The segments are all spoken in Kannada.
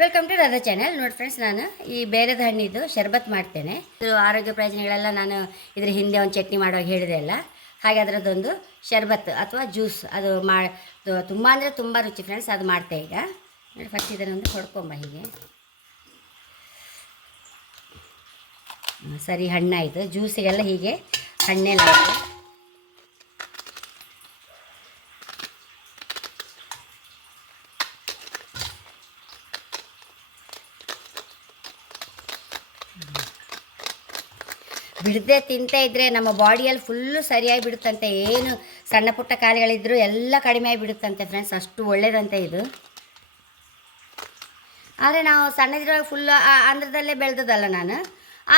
Welcome to Radha channel. ನೋಡಿ ಫ್ರೆಂಡ್ಸ್, ನಾನು ಈ ಬೇರೆದ ಹಣ್ಣಿದ್ದು ಶರ್ಬತ್ ಮಾಡ್ತೇನೆ. ಇದು ಆರೋಗ್ಯ ಪ್ರಯೋಜನಗಳೆಲ್ಲ ನಾನು ಇದ್ರ ಹಿಂದೆ ಒಂದು ಚಟ್ನಿ ಮಾಡುವಾಗ ಹೇಳಿದೆ ಅಲ್ಲ, ಹಾಗೆ ಅದರದ್ದೊಂದು ಶರ್ಬತ್ ಅಥವಾ ಜ್ಯೂಸ್ ಅದು ತುಂಬ ಅಂದರೆ ತುಂಬ ರುಚಿ ಫ್ರೆಂಡ್ಸ್. ಅದು ಮಾಡ್ತೆ ಈಗ. ನೋಡಿ ಫಸ್ಟ್ ಇದನ್ನೊಂದು ಹೊಡ್ಕೊಂಬ ಹೀಗೆ. ಸರಿ, ಹಣ್ಣಾಯಿತು. ಜ್ಯೂಸಿಗೆಲ್ಲ ಹೀಗೆ ಹಣ್ಣೆಲ್ಲ ಬಿಡದೆ ತಿಂತಾ ಇದ್ದರೆ ನಮ್ಮ ಬಾಡಿಯಲ್ಲಿ ಫುಲ್ಲು ಸರಿಯಾಗಿ ಬಿಡುತ್ತಂತೆ. ಏನು ಸಣ್ಣ ಪುಟ್ಟ ಕಾಯಿಲೆಗಳಿದ್ದರೂ ಎಲ್ಲ ಕಡಿಮೆ ಆಗಿಬಿಡುತ್ತಂತೆ ಫ್ರೆಂಡ್ಸ್. ಅಷ್ಟು ಒಳ್ಳೇದಂತೆ ಇದು. ಆದರೆ ನಾವು ಸಣ್ಣದಿರುವಾಗ ಫುಲ್ಲು ಆಂಧ್ರದಲ್ಲೇ ಬೆಳೆದದಲ್ಲ ನಾನು,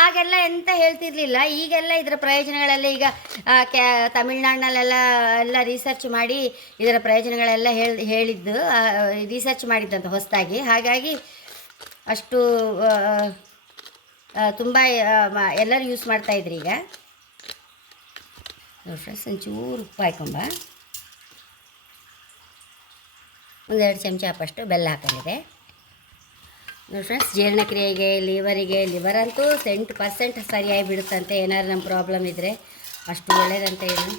ಆಗೆಲ್ಲ ಎಂತ ಹೇಳ್ತಿರ್ಲಿಲ್ಲ. ಈಗೆಲ್ಲ ಇದರ ಪ್ರಯೋಜನಗಳೆಲ್ಲ ಈಗ ತಮಿಳ್ನಾಡಿನಲ್ಲೆಲ್ಲ ಎಲ್ಲ ರಿಸರ್ಚ್ ಮಾಡಿ ಇದರ ಪ್ರಯೋಜನಗಳೆಲ್ಲ ಹೇಳಿದ್ದು ರಿಸರ್ಚ್ ಮಾಡಿದ್ದಂತ ಹೊಸದಾಗಿ. ಹಾಗಾಗಿ ಅಷ್ಟು ತುಂಬ ಎಲ್ಲರೂ ಯೂಸ್ ಮಾಡ್ತಾಯಿದ್ರಿ. ಈಗ ನೋಡಿ ಫ್ರೆಂಡ್ಸ್, ಒಂಚೂರು ಉಪ್ಪು ಹಾಕೊಂಬ. 1-2 ಚಮಚ ಅಪ್ಪಷ್ಟು ಬೆಲ್ಲ ಹಾಕೊಂಡಿದೆ. ನೋಡಿ ಫ್ರೆಂಡ್ಸ್, ಜೀರ್ಣಕ್ರಿಯೆಗೆ, ಲಿವರ್ ಅಂತೂ 100% ಸರಿಯಾಗಿ ಬಿಡುತ್ತಂತೆ. ಏನಾದ್ರು ನಮ್ಮ ಪ್ರಾಬ್ಲಮ್ ಇದ್ದರೆ ಅಷ್ಟು ಒಳ್ಳೆಯದಂತೆ ಇದು.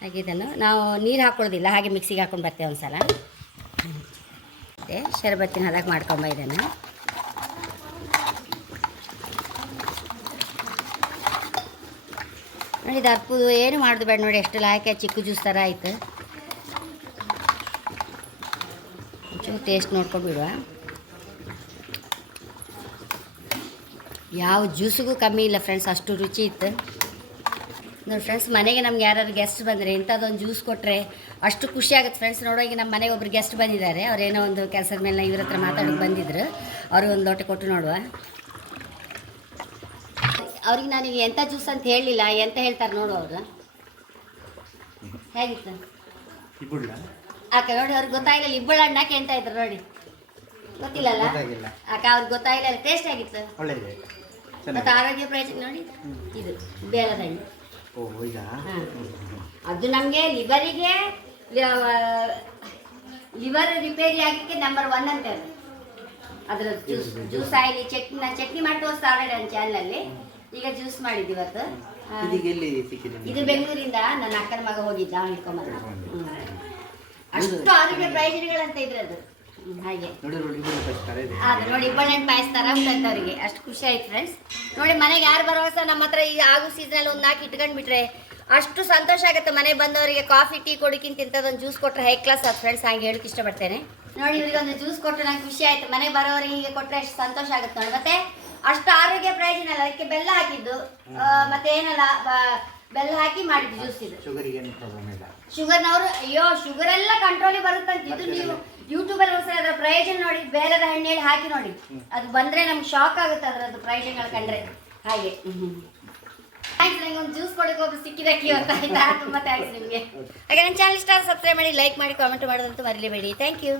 ಹಾಗೆ ಇದನ್ನು ನಾವು ನೀರು ಹಾಕ್ಕೊಳ್ಳೋದಿಲ್ಲ, ಹಾಗೆ ಮಿಕ್ಸಿಗೆ ಹಾಕ್ಕೊಂಡು ಬರ್ತೇವೆ ಒಂದು ಸಲ. ಮತ್ತು ಶರಬತ್ತಿನ ಹದಕ್ಕೆ ಮಾಡ್ಕೊಂಬ ಇದನ್ನು. ನೋಡಿ, ಇದು ಅರ್ಪುದು ಏನು ಮಾಡೋದು ಬೇಡ. ನೋಡಿ ಎಷ್ಟು ಲಾಯಕ ಚಿಕ್ಕು ಜ್ಯೂಸ್ ಥರ ಆಯಿತು. ಒಂಚೂರು ಟೇಸ್ಟ್ ನೋಡ್ಕೊಂಡು ಬಿಡುವ. ಯಾವ ಜ್ಯೂಸಿಗೂ ಕಮ್ಮಿ ಇಲ್ಲ ಫ್ರೆಂಡ್ಸ್, ಅಷ್ಟು ರುಚಿ ಇತ್ತು. ನೋಡಿ ಫ್ರೆಂಡ್ಸ್, ಮನೆಗೆ ನಮ್ಗೆ ಯಾರು ಗೆಸ್ಟ್ ಬಂದರೆ ಇಂಥದ್ದೊಂದು ಜ್ಯೂಸ್ ಕೊಟ್ಟರೆ ಅಷ್ಟು ಖುಷಿ ಆಗುತ್ತೆ ಫ್ರೆಂಡ್ಸ್. ನೋಡೋಗಿ ನಮ್ಮ ಮನೆಗೆ ಒಬ್ರು ಗೆಸ್ಟ್ ಬಂದಿದ್ದಾರೆ. ಅವರೇನೋ ಒಂದು ಕೆಲಸದ ಮೇಲೆ ಇವ್ರ ಹತ್ರ ಮಾತಾಡೋಕೆ ಬಂದಿದ್ರು. ಅವ್ರಿಗೆ ಒಂದು ಲೋಟ ಕೊಟ್ಟು ನೋಡುವ. ಅವ್ರಿಗೆ ನಾನೀಗ ಎಂಥ ಜ್ಯೂಸ್ ಅಂತ ಹೇಳಲಿಲ್ಲ, ಎಂತ ಹೇಳ್ತಾರೆ ನೋಡು ಅವರು. ಹೇಗಿತ್ತು ಆಕೆ ನೋಡಿ, ಅವ್ರಿಗೆ ಗೊತ್ತಾಗಿಲ್ಲ. ಇಬ್ಬಳು ಹಣ್ಣಾಕೆ ಎಂತ ಇದ್ರು ನೋಡಿ, ಗೊತ್ತಿಲ್ಲಲ್ಲ ಆಕೆ ಅವ್ರಿಗೆ ಗೊತ್ತಾಗಿಲ್ಲ. ಟೇಸ್ಟ್ ಆಗಿತ್ತು, ಮತ್ತು ಆರೋಗ್ಯ ಪ್ರಯೋಜನ. ನೋಡಿ, ಇದು ಬೇಲದ ಹಣ್ಣು. ಅದು ನಮಗೆ ಲಿವರ್ ರಿಪೇರಿ ಆಗಲಿಕ್ಕೆ ನಂಬರ್ 1 ಅಂತ ಅದು. ಅದರ ಜ್ಯೂಸ್ ಆಯಿಲಿ ಚಟ್ನಿ ಮಾಡಿ ತೋರಿಸ್ತಾ ಆಲ್ರೆಡಿ ನನ್ನ ಚಾನಲಲ್ಲಿ. ಈಗ ಜ್ಯೂಸ್ ಮಾಡಿದ್ದು ಇವತ್ತು. ಇದು ಬೆಂಗಳೂರಿಂದ ನನ್ನ ಅಕ್ಕನ ಮಗ ಹೋಗಿದ್ದ, ಅವ್ನು ಇಟ್ಕೊಂಬಂದ. ಅಷ್ಟು ಆರೋಗ್ಯ ಪ್ರಯೋಜನಗಳಂತ ಇದ್ರೆ ಅದು. ಹಾಗೆ ಅದು ನೋಡಿ, ಇಬ್ಬಳೆಹಣ್ಣು ಪಾಯಸ ಥರ ಉಂಟಂತ ಅವರಿಗೆ. ಅಷ್ಟು ಖುಷಿ ಆಯ್ತು ಫ್ರೆಂಡ್ಸ್. ನೋಡಿ, ಮನೆಗೆ ಯಾರು ಬರುವಾಗ ನಮ್ಮ ಹತ್ರ ಈಗ ಆಗೋ ಸೀಸನಲ್ಲಿ ಒಂದು 4 ಇಟ್ಕೊಂಡು ಬಿಟ್ರೆ ಅಷ್ಟು ಸಂತೋಷ ಆಗುತ್ತೆ. ಮನೆಗೆ ಬಂದವರಿಗೆ ಕಾಫಿ ಟೀ ಕೊಡೋಕ್ಕಿಂತ ಇಂಥದ್ದೊಂದು ಜ್ಯೂಸ್ ಕೊಟ್ಟರೆ ಹೈ ಕ್ಲಾಸ್ ಅದು ಫ್ರೆಂಡ್ಸ್. ಹಾಗೆ ಹೇಳಕ್ಕೆ ಇಷ್ಟಪಡ್ತೇನೆ. ನೋಡಿ, ಇವರಿಗೆ ಒಂದು ಜ್ಯೂಸ್ ಕೊಟ್ಟರೆ ನಂಗೆ ಖುಷಿ ಆಯಿತು. ಮನೆಗೆ ಬರೋರಿಗೆ ಹೀಗೆ ಕೊಟ್ಟರೆ ಅಷ್ಟು ಸಂತೋಷ ಆಗುತ್ತೆ ನೋಡಿ. ಮತ್ತೆ ಅಷ್ಟು ಆರೋಗ್ಯ ಪ್ರಯೋಜನ ಅಲ್ಲ, ಅದಕ್ಕೆ ಬೆಲ್ಲ ಹಾಕಿದ್ದು. ಮತ್ತೆ ಏನಲ್ಲ, ಬೆಲ್ಲ ಹಾಕಿ ಮಾಡಿದ್ದು ಜ್ಯೂಸ್ ಇದು. ಶುಗರ್ನವರು ಶುಗರ್ ಎಲ್ಲ ಕಂಟ್ರೋಲಿಗೆ ಬರುತ್ತಂತ. ಇದು ನೀವು ಯೂಟ್ಯೂಬಲ್ಲಿ ಒಂದ್ಸರಿ ಅದರ ಪ್ರಯೋಜನ ನೋಡಿ, ಬೇರೆದ ಹಣ್ಣಲ್ಲಿ ಹಾಕಿ ನೋಡಿ. ಅದು ಬಂದರೆ ನಮ್ಗೆ ಶಾಕ್ ಆಗುತ್ತೆ ಅದರದ್ದು ಪ್ರಯೋಜನಗಳು ಕಂಡ್ರೆ. ಹಾಗೆ ಥ್ಯಾಂಕ್ಸ್. ನಂಗೆ ಒಂದು ಜ್ಯೂಸ್ ಕೊಡೋಕೆ ಒಬ್ರು ಸಿಕ್ಕಿದಕ್ಕೆ ಇವತ್ತು, ಆಯ್ತಾ? ತುಂಬ ಥ್ಯಾಂಕ್ಸ್ ನಿಮಗೆ. ಹಾಗೆ ನನ್ನ ಚಾನಲ್ ಇಷ್ಟ ಸಬ್ಸ್ಕ್ರೈಬ್ ಮಾಡಿ, ಲೈಕ್ ಮಾಡಿ, ಕಾಮೆಂಟ್ ಮಾಡೋದಂತೂ ಮರಿಲೇಬೇಡಿ. Thank you.